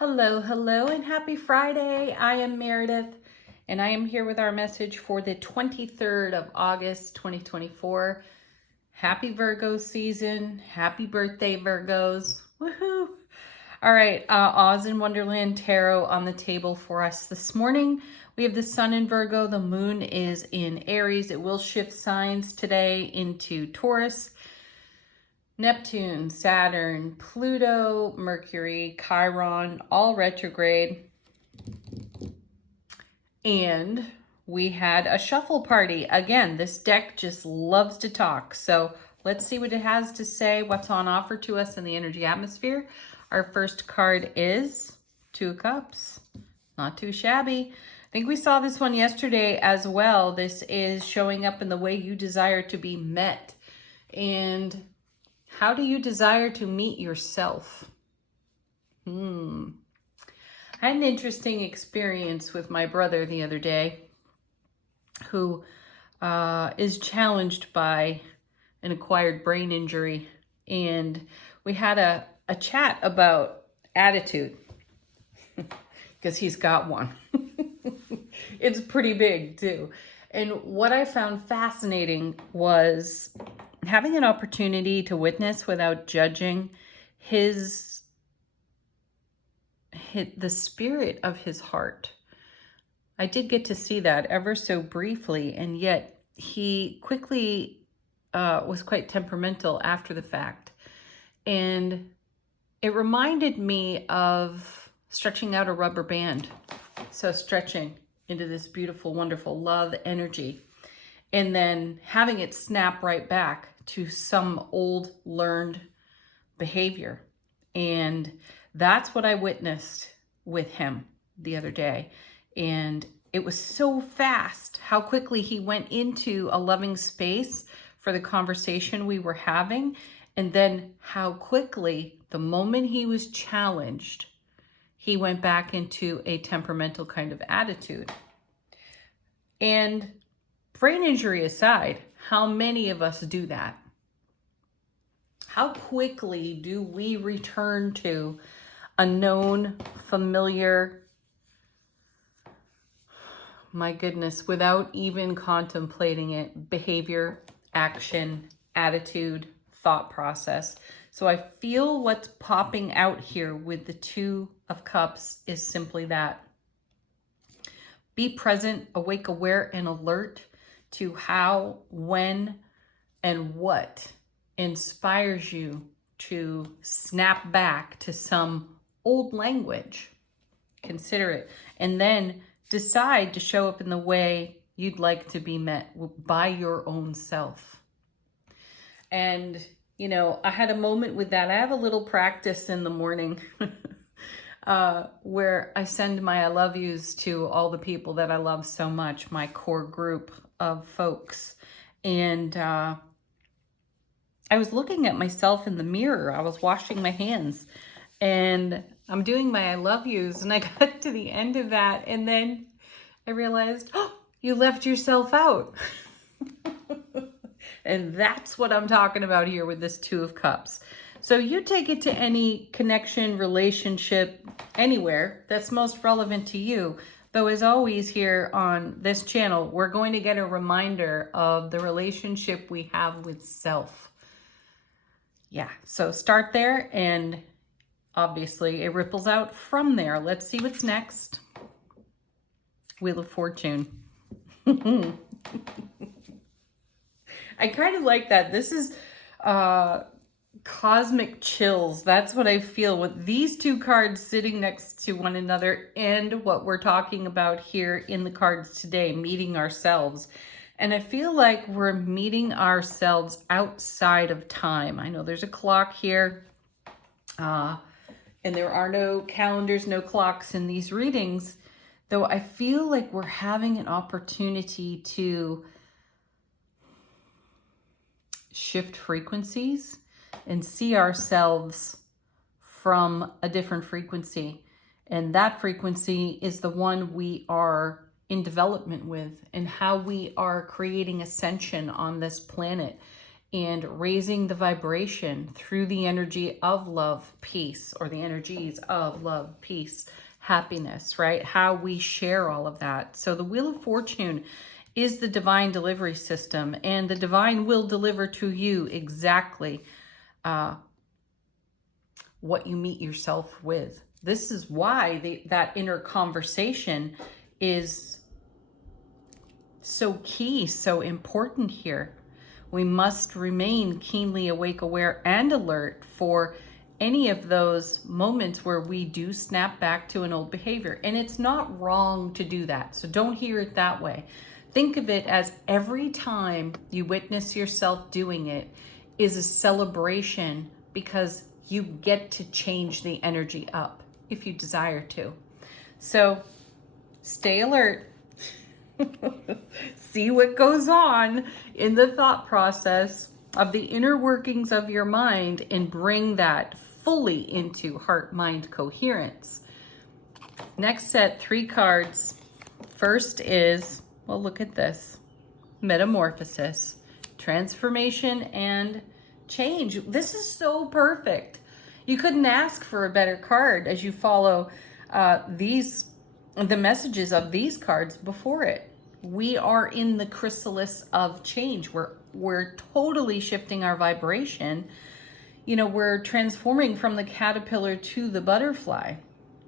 Hello, hello, and happy Friday. I am Meredith, and I am here with our message for the 23rd of August, 2024. Happy Virgo season. Happy birthday, Virgos. Woohoo! All right, Oz in Wonderland Tarot on the table for us this morning. We have the Sun in Virgo. The Moon is in Aries. It will shift signs today into Taurus. Neptune, Saturn, Pluto, Mercury, Chiron, all retrograde. And we had a shuffle party. Again, this deck just loves to talk. So let's see what it has to say, what's on offer to us in the energy atmosphere. Our first card is Two of Cups. Not too shabby. I think we saw this one yesterday as well. This is showing up in the way you desire to be met. And how do you desire to meet yourself? I had an interesting experience with my brother the other day, who is challenged by an acquired brain injury. And we had a chat about attitude, because he's got one. It's pretty big too. And what I found fascinating was having an opportunity to witness without judging the spirit of his heart. I did get to see that ever so briefly, and yet he quickly was quite temperamental after the fact. And it reminded me of stretching out a rubber band. So stretching into this beautiful, wonderful love energy, and then having it snap right back to some old learned behavior. And that's what I witnessed with him the other day. And it was so fast how quickly he went into a loving space for the conversation we were having. And then how quickly, the moment he was challenged, he went back into a temperamental kind of attitude. And brain injury aside, how many of us do that? How quickly do we return to a known, familiar, my goodness, without even contemplating it, behavior, action, attitude, thought process? So I feel what's popping out here with the Two of Cups is simply that. Be present, awake, aware, and alert to how, when, and what inspires you to snap back to some old language. Consider it. And then decide to show up in the way you'd like to be met by your own self. And, you know, I had a moment with that. I have a little practice in the morning where I send my I love yous to all the people that I love so much, my core group of folks. And I was looking at myself in the mirror. I was washing my hands and I'm doing my I love yous. And I got to the end of that. And then I realized, oh, you left yourself out. And that's what I'm talking about here with this Two of Cups. So you take it to any connection, relationship, anywhere that's most relevant to you. Though as always here on this channel, we're going to get a reminder of the relationship we have with self. Yeah, so start there and obviously it ripples out from there. Let's see what's next. Wheel of Fortune. I kind of like that. This is cosmic chills. That's what I feel with these two cards sitting next to one another and what we're talking about here in the cards today, meeting ourselves. And I feel like we're meeting ourselves outside of time. I know there's a clock here, and there are no calendars, no clocks in these readings, though I feel like we're having an opportunity to shift frequencies and see ourselves from a different frequency. And that frequency is the one we are in development with, and how we are creating ascension on this planet. and raising the vibration through the energy of love, peace, or the energies of love, peace, happiness, right? How we share all of that. So the Wheel of Fortune is the divine delivery system, and the divine will deliver to you exactly what you meet yourself with. This is why that inner conversation is so key, so important here. We must remain keenly awake, aware, and alert for any of those moments where we do snap back to an old behavior. And it's not wrong to do that. So don't hear it that way. Think of it as every time you witness yourself doing it is a celebration, because you get to change the energy up if you desire to. So stay alert. See what goes on in the thought process of the inner workings of your mind and bring that fully into heart-mind coherence. Next set, 3 cards. First is, well, look at this. Metamorphosis, transformation, and change. This is so perfect. You couldn't ask for a better card as you follow the messages of these cards before it. We are in the chrysalis of change. We're totally shifting our vibration. You know, we're transforming from the caterpillar to the butterfly.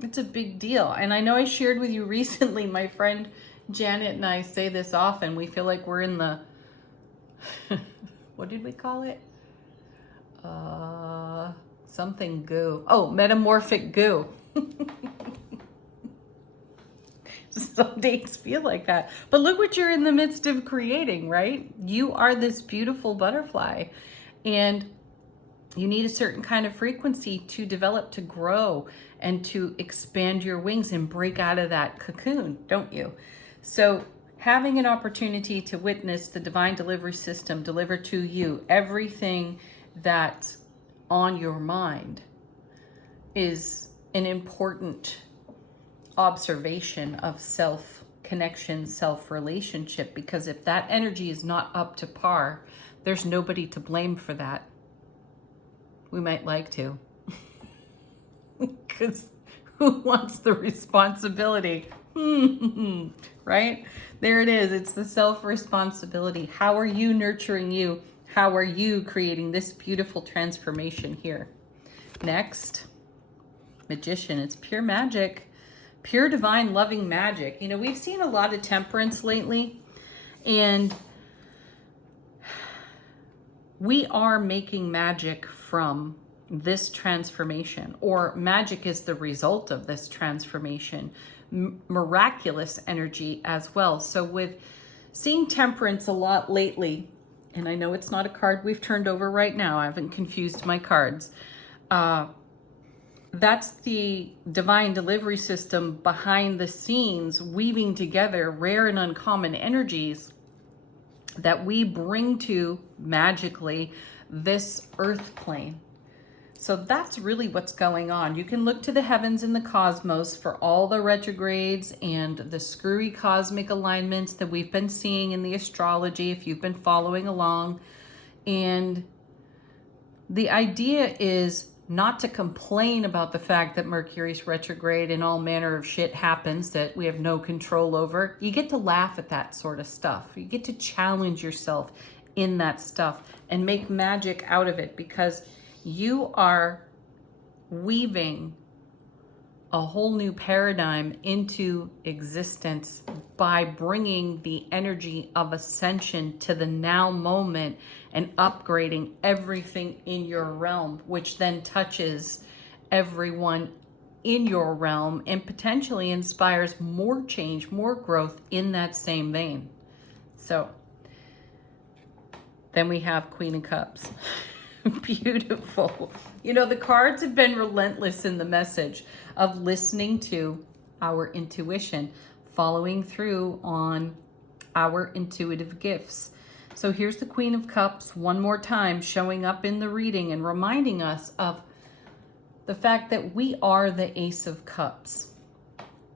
It's a big deal. And I know I shared with you recently, my friend Janet and I say this often. We feel like we're in the, what did we call it? Something goo. Oh, metamorphic goo. Some days feel like that. But look what you're in the midst of creating, right? You are this beautiful butterfly, and you need a certain kind of frequency to develop, to grow, and to expand your wings and break out of that cocoon, don't you? So having an opportunity to witness the divine delivery system deliver to you everything that's on your mind is an important observation of self-connection, self-relationship, because if that energy is not up to par, there's nobody to blame for that. We might like to, because who wants the responsibility? Right? There it is. It's the self-responsibility. How are you nurturing you? How are you creating this beautiful transformation here? Next, Magician. It's pure magic. Pure divine loving magic. You know, we've seen a lot of temperance lately, and we are making magic from this transformation, or magic is the result of this transformation. Miraculous energy as well. So with seeing temperance a lot lately, and I know it's not a card we've turned over right now, I haven't confused my cards. That's the divine delivery system behind the scenes, weaving together rare and uncommon energies that we bring to magically this earth plane. So that's really what's going on. You can look to the heavens and the cosmos for all the retrogrades and the screwy cosmic alignments that we've been seeing in the astrology, if you've been following along. And the idea is not to complain about the fact that Mercury's retrograde and all manner of shit happens that we have no control over. You get to laugh at that sort of stuff. You get to challenge yourself in that stuff and make magic out of it, because you are weaving a whole new paradigm into existence by bringing the energy of ascension to the now moment and upgrading everything in your realm, which then touches everyone in your realm and potentially inspires more change, more growth in that same vein. So then we have Queen of Cups. Beautiful. You know, the cards have been relentless in the message of listening to our intuition, following through on our intuitive gifts. So here's the Queen of Cups one more time, showing up in the reading and reminding us of the fact that we are the Ace of Cups.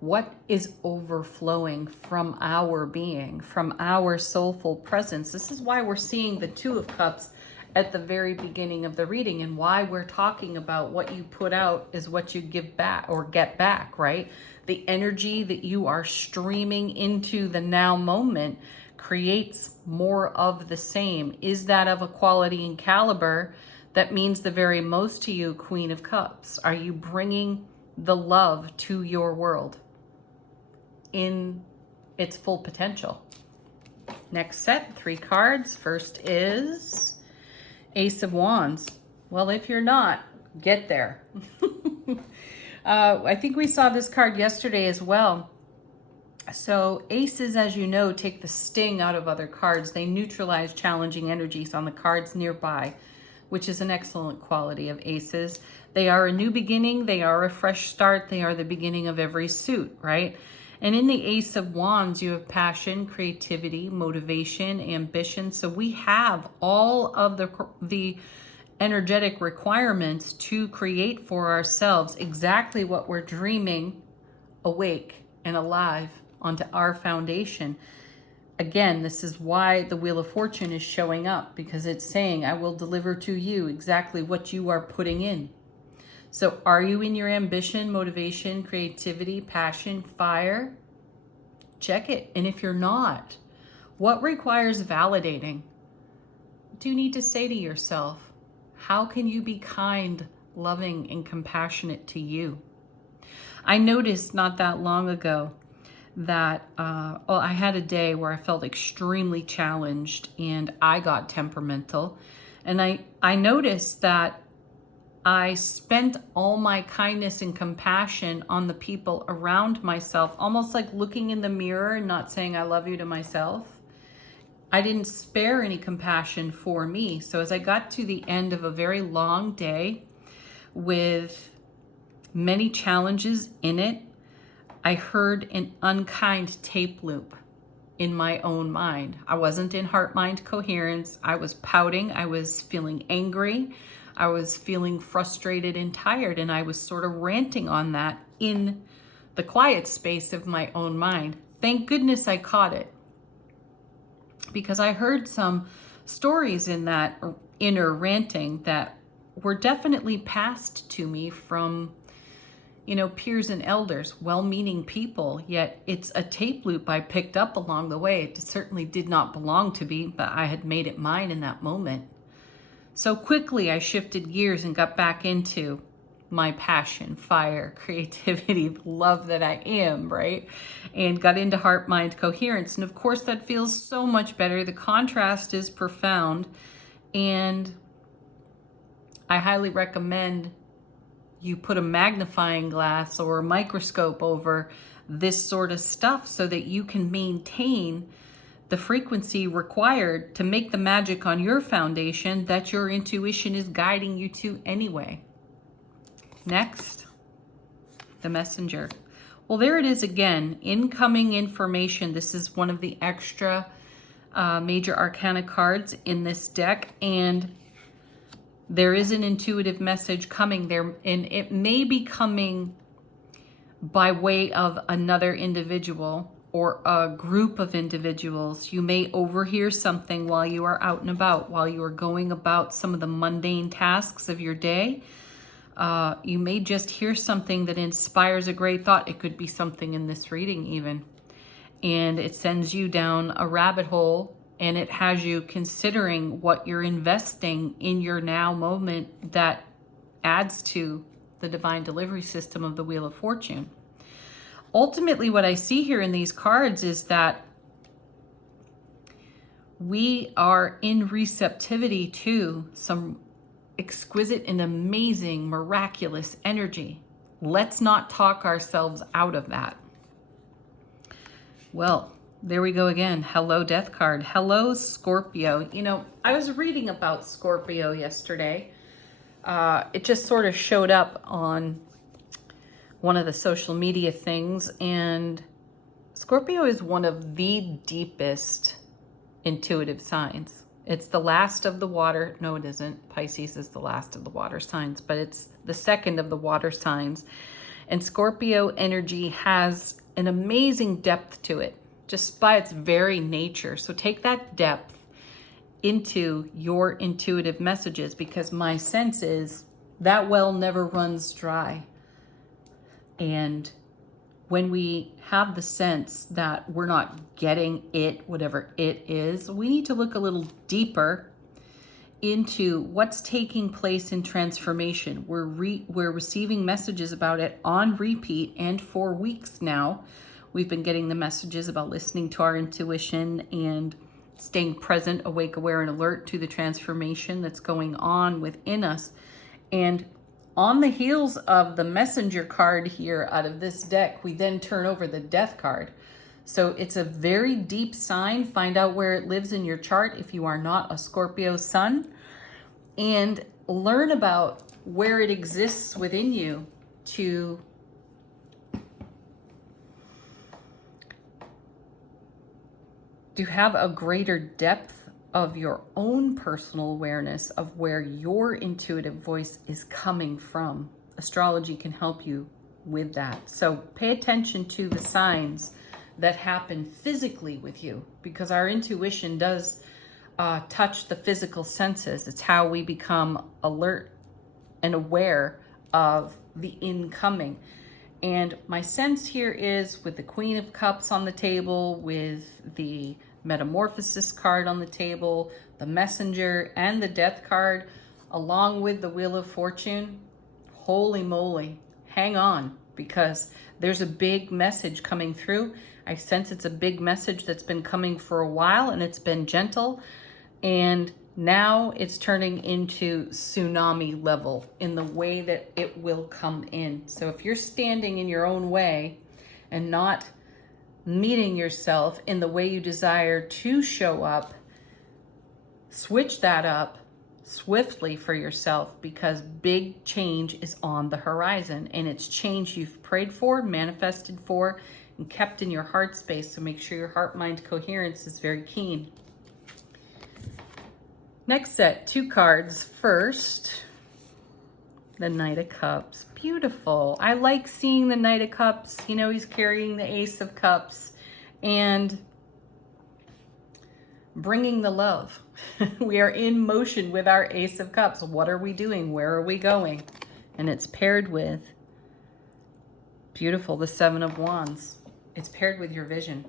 What is overflowing from our being, from our soulful presence? This is why we're seeing the Two of Cups at the very beginning of the reading, and why we're talking about what you put out is what you give back or get back, right? The energy that you are streaming into the now moment creates more of the same. Is that of a quality and caliber that means the very most to you, Queen of Cups? Are you bringing the love to your world in its full potential? Next set, 3 cards. First is Ace of Wands. Well, if you're not, get there. I think we saw this card yesterday as well. So aces, as you know, take the sting out of other cards. They neutralize challenging energies on the cards nearby, which is an excellent quality of aces. They are a new beginning. They are a fresh start. They are the beginning of every suit, right? And in the Ace of Wands, you have passion, creativity, motivation, ambition. So we have all of the energetic requirements to create for ourselves exactly what we're dreaming awake and alive onto our foundation. Again, this is why the Wheel of Fortune is showing up, because it's saying, I will deliver to you exactly what you are putting in. So are you in your ambition, motivation, creativity, passion, fire? Check it. And if you're not, what requires validating? What do you need to say to yourself? How can you be kind, loving, and compassionate to you? I noticed not that long ago that I had a day where I felt extremely challenged and I got temperamental. And I noticed that I spent all my kindness and compassion on the people around myself, almost like looking in the mirror and not saying I love you to myself. I didn't spare any compassion for me. So as I got to the end of a very long day with many challenges in it, I heard an unkind tape loop in my own mind. I wasn't in heart-mind coherence. I was pouting. I was feeling angry. I was feeling frustrated and tired, and I was sort of ranting on that in the quiet space of my own mind. Thank goodness I caught it, because I heard some stories in that inner ranting that were definitely passed to me from, peers and elders, well-meaning people, yet it's a tape loop I picked up along the way. It certainly did not belong to me, but I had made it mine in that moment. So quickly I shifted gears and got back into my passion, fire, creativity, the love that I am, right? And got into heart-mind coherence. And of course that feels so much better. The contrast is profound. And I highly recommend you put a magnifying glass or a microscope over this sort of stuff so that you can maintain the frequency required to make the magic on your foundation that your intuition is guiding you to anyway. Next, the Messenger. Well, there it is again, incoming information. This is one of the extra major arcana cards in this deck, and there is an intuitive message coming there, and it may be coming by way of another individual or a group of individuals. You may overhear something while you are out and about, while you are going about some of the mundane tasks of your day. You may just hear something that inspires a great thought. It could be something in this reading even. And it sends you down a rabbit hole, and it has you considering what you're investing in your now moment that adds to the divine delivery system of the Wheel of Fortune. Ultimately, what I see here in these cards is that we are in receptivity to some exquisite and amazing, miraculous energy. Let's not talk ourselves out of that. Well, there we go again. Hello, Death card. Hello, Scorpio. I was reading about Scorpio yesterday. It just sort of showed up on one of the social media things, and Scorpio is one of the deepest intuitive signs. It's the last of the water. No, it isn't. Pisces is the last of the water signs, but it's the second of the water signs. And Scorpio energy has an amazing depth to it, just by its very nature. So take that depth into your intuitive messages, because my sense is that well never runs dry. And when we have the sense that we're not getting it, whatever it is, we need to look a little deeper into what's taking place in transformation. We're receiving messages about it on repeat, and for weeks now, we've been getting the messages about listening to our intuition and staying present, awake, aware, and alert to the transformation that's going on within us. And on the heels of the messenger card here out of this deck, we then turn over the death card. So it's a very deep sign. Find out where it lives in your chart if you are not a Scorpio sun, and learn about where it exists within you to have a greater depth of your own personal awareness of where your intuitive voice is coming from. Astrology can help you with that. So pay attention to the signs that happen physically with you, because our intuition does touch the physical senses. It's how we become alert and aware of the incoming. And my sense here is, with the Queen of Cups on the table, with the Metamorphosis card on the table, the Messenger, and the Death card, along with the Wheel of Fortune, holy moly, hang on, because there's a big message coming through. I sense it's a big message that's been coming for a while, and it's been gentle, and now it's turning into tsunami level in the way that it will come in. So if you're standing in your own way and not meeting yourself in the way you desire to show up, switch that up swiftly for yourself, because big change is on the horizon, and it's change you've prayed for, manifested for, and kept in your heart space. So make sure your heart-mind coherence is very keen. Next set, 2 cards. First, the Knight of Cups. Beautiful. I like seeing the Knight of Cups. You know, he's carrying the Ace of Cups and bringing the love. We are in motion with our Ace of Cups. What are we doing? Where are we going? And it's paired with, beautiful, the Seven of Wands. It's paired with your vision.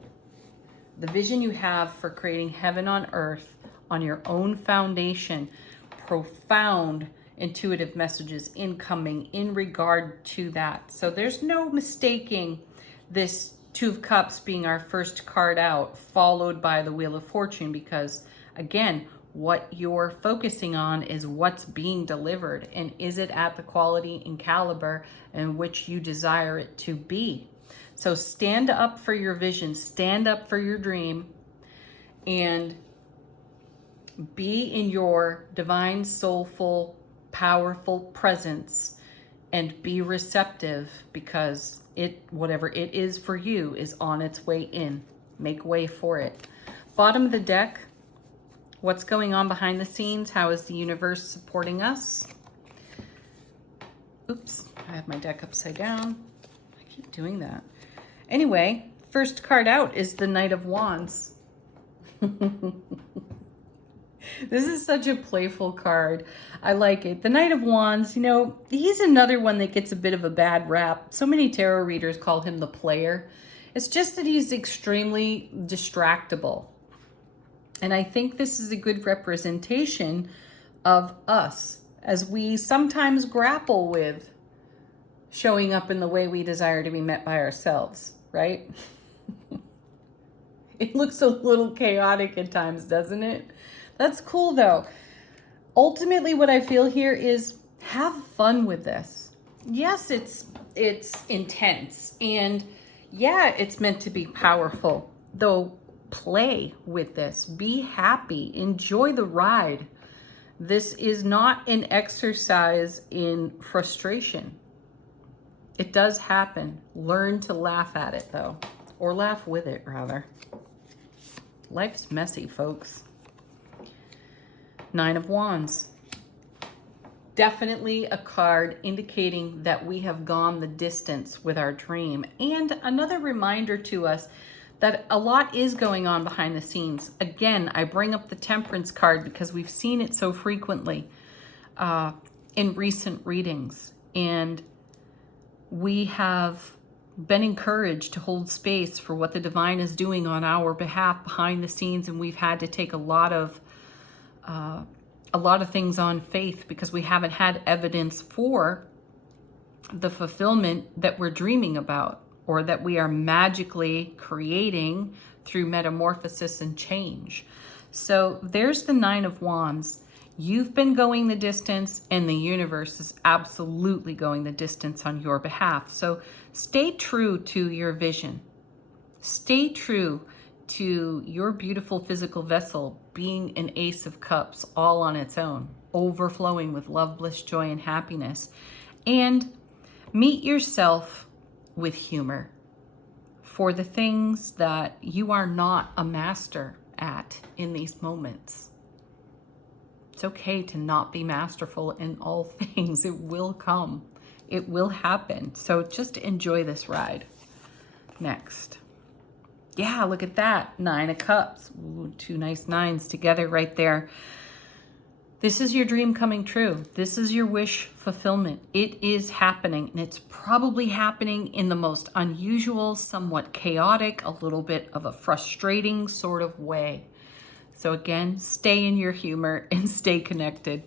The vision you have for creating heaven on earth on your own foundation. Profound intuitive messages incoming in regard to that. So there's no mistaking this Two of Cups being our first card out, followed by the Wheel of Fortune, because again, what you're focusing on is what's being delivered, and is it at the quality and caliber in which you desire it to be. So stand up for your vision, stand up for your dream, and be in your divine, soulful, powerful presence, and be receptive, because whatever it is for you is on its way in. Make way for it. Bottom of the deck, what's going on behind the scenes? How is the universe supporting us? Oops, I have my deck upside down. I keep doing that. Anyway, first card out is the Knight of Wands. This is such a playful card. I like it. The Knight of Wands, you know, he's another one that gets a bit of a bad rap. So many tarot readers call him the player. It's just that he's extremely distractible. And I think this is a good representation of us as we sometimes grapple with showing up in the way we desire to be met by ourselves, right? It looks a little chaotic at times, doesn't it? That's cool though. Ultimately, what I feel here is have fun with this. Yes, it's intense, and yeah, it's meant to be powerful, though. Play with this, be happy, enjoy the ride. This is not an exercise in frustration. It does happen. Learn to laugh at it though, or laugh with it rather. Life's messy, folks. Nine of Wands. Definitely a card indicating that we have gone the distance with our dream. And another reminder to us that a lot is going on behind the scenes. Again, I bring up the Temperance card because we've seen it so frequently in recent readings. And we have been encouraged to hold space for what the divine is doing on our behalf behind the scenes. And we've had to take a lot of things on faith because we haven't had evidence for the fulfillment that we're dreaming about, or that we are magically creating through metamorphosis and change. So there's the Nine of Wands. You've been going the distance, and the universe is absolutely going the distance on your behalf. So stay true to your vision. Stay true to your beautiful physical vessel being an Ace of Cups all on its own, overflowing with love, bliss, joy, and happiness. And meet yourself with humor for the things that you are not a master at in these moments. It's okay to not be masterful in all things. It will come. It will happen. So just enjoy this ride. Next. Yeah, look at that. Nine of Cups. Ooh, two nice nines together right there. This is your dream coming true. This is your wish fulfillment. It is happening, and it's probably happening in the most unusual, somewhat chaotic, a little bit of a frustrating sort of way. So again, stay in your humor and stay connected.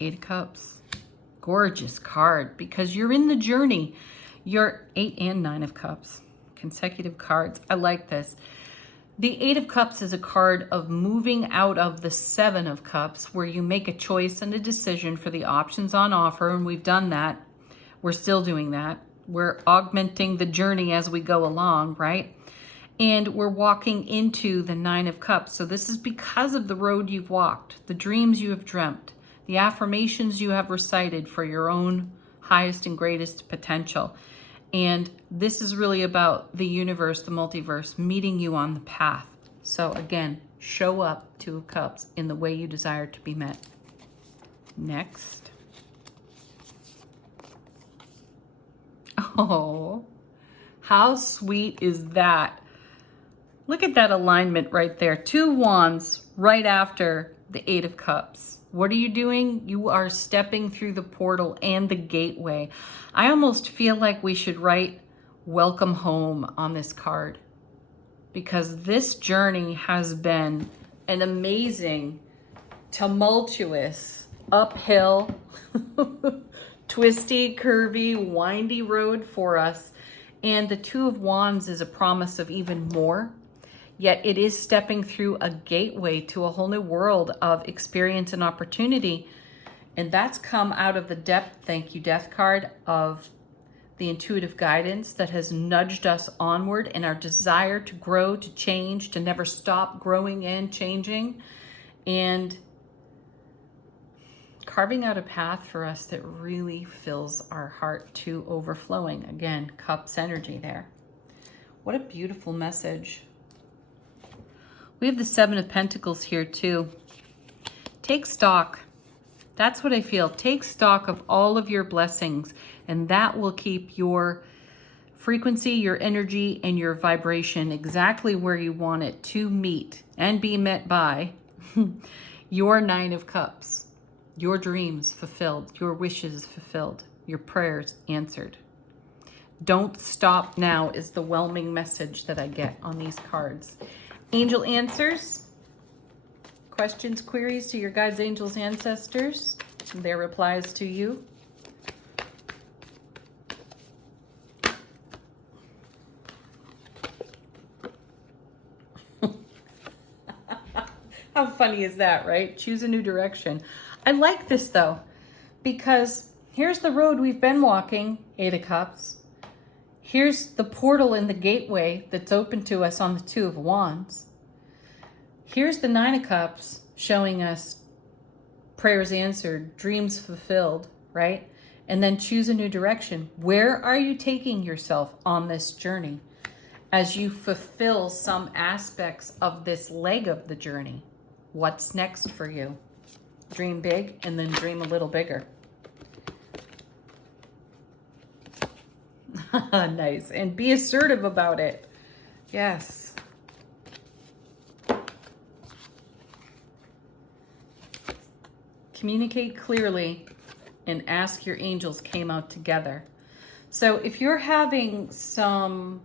Eight of Cups. Gorgeous card because you're in the journey. You're 8 and 9 of Cups. Consecutive cards. I like this. The Eight of Cups is a card of moving out of the Seven of Cups, where you make a choice and a decision for the options on offer, and we've done that. We're still doing that. We're augmenting the journey as we go along, right? And we're walking into the Nine of Cups. So this is because of the road you've walked, the dreams you have dreamt, the affirmations you have recited for your own highest and greatest potential. And this is really about the universe, the multiverse, meeting you on the path. So again, show up, Two of Cups, in the way you desire to be met. Next. Oh, how sweet is that? Look at that alignment right there. Two wands right after the Eight of Cups. What are you doing? You are stepping through the portal and the gateway. I almost feel like we should write welcome home on this card, because this journey has been an amazing, tumultuous, uphill, twisty, curvy, windy road for us. And the Two of Wands is a promise of even more. Yet it is stepping through a gateway to a whole new world of experience and opportunity. And that's come out of the depth, thank you, Death card, of the intuitive guidance that has nudged us onward in our desire to grow, to change, to never stop growing and changing. And carving out a path for us that really fills our heart to overflowing. Again, Cups energy there. What a beautiful message. We have the Seven of Pentacles here too. Take stock. That's what I feel. Take stock of all of your blessings, and that will keep your frequency, your energy, and your vibration exactly where you want it to meet and be met by your Nine of Cups, your dreams fulfilled, your wishes fulfilled, your prayers answered. Don't stop now is the whelming message that I get on these cards. Angel answers, questions, queries to your guides, angels, ancestors, their replies to you. How funny is that, right? Choose a new direction. I like this though, because here's the road we've been walking, Eight of Cups. Here's the portal in the gateway that's open to us on the Two of Wands. Here's the Nine of Cups showing us prayers answered, dreams fulfilled, right? And then choose a new direction. Where are you taking yourself on this journey as you fulfill some aspects of this leg of the journey? What's next for you? Dream big and then dream a little bigger. Nice. And be assertive about it. Yes. Communicate clearly and ask your angels came out together. So if you're having some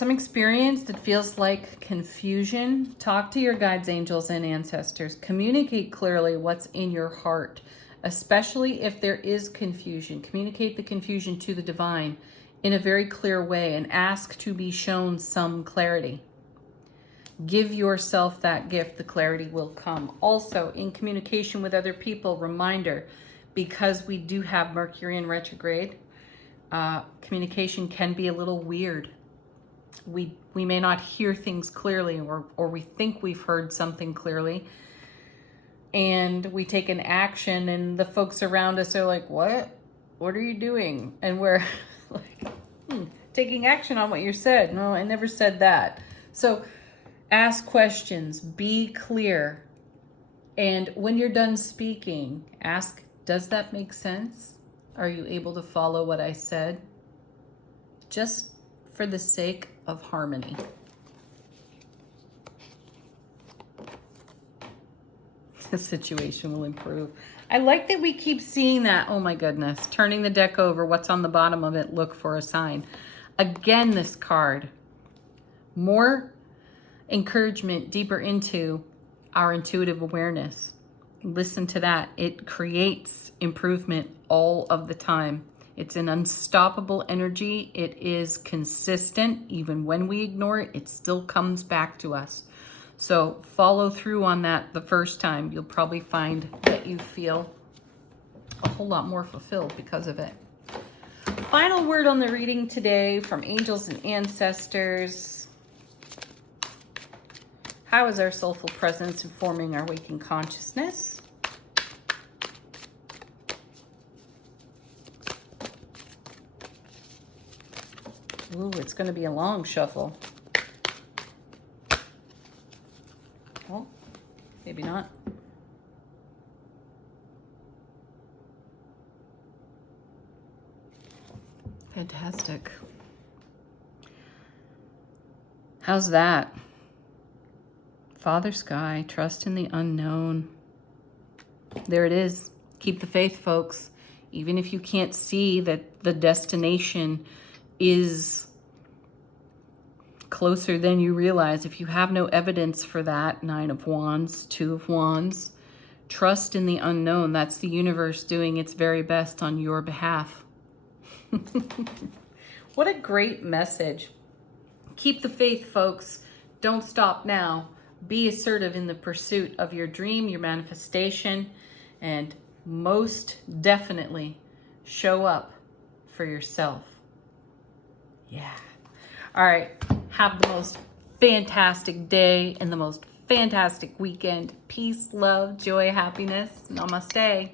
experience that feels like confusion, talk to your guides, angels, and ancestors. Communicate clearly what's in your heart, especially if there is confusion. Communicate the confusion to the divine in a very clear way and ask to be shown some clarity. Give yourself that gift, the clarity will come. Also, in communication with other people, reminder, because we do have Mercury in retrograde, communication can be a little weird. We may not hear things clearly, or we think we've heard something clearly, and we take an action and the folks around us are like, what are you doing? And we're like, taking action on what you said. No, I never said that. So ask questions, be clear, and when you're done speaking, ask, does that make sense? Are you able to follow what I said? Just for the sake of harmony. The situation will improve. I like that we keep seeing that. Oh my goodness. Turning the deck over. What's on the bottom of it? Look for a sign. Again, this card. More encouragement deeper into our intuitive awareness. Listen to that. It creates improvement all of the time. It's an unstoppable energy. It is consistent. Even when we ignore it, it still comes back to us. So follow through on that the first time. You'll probably find that you feel a whole lot more fulfilled because of it. Final word on the reading today from angels and ancestors. How is our soulful presence informing our waking consciousness? Ooh, it's going to be a long shuffle. Well, maybe not. Fantastic. How's that? Father Sky, trust in the unknown. There it is. Keep the faith, folks. Even if you can't see that the destination is closer than you realize, if you have no evidence for that, 9 of Wands, 2 of Wands, trust in the unknown. That's the universe doing its very best on your behalf. What a great message. Keep the faith, folks. Don't stop now. Be assertive in the pursuit of your dream, your manifestation, and most definitely show up for yourself. Yeah. All right. Have the most fantastic day and the most fantastic weekend. Peace, love, joy, happiness. Namaste.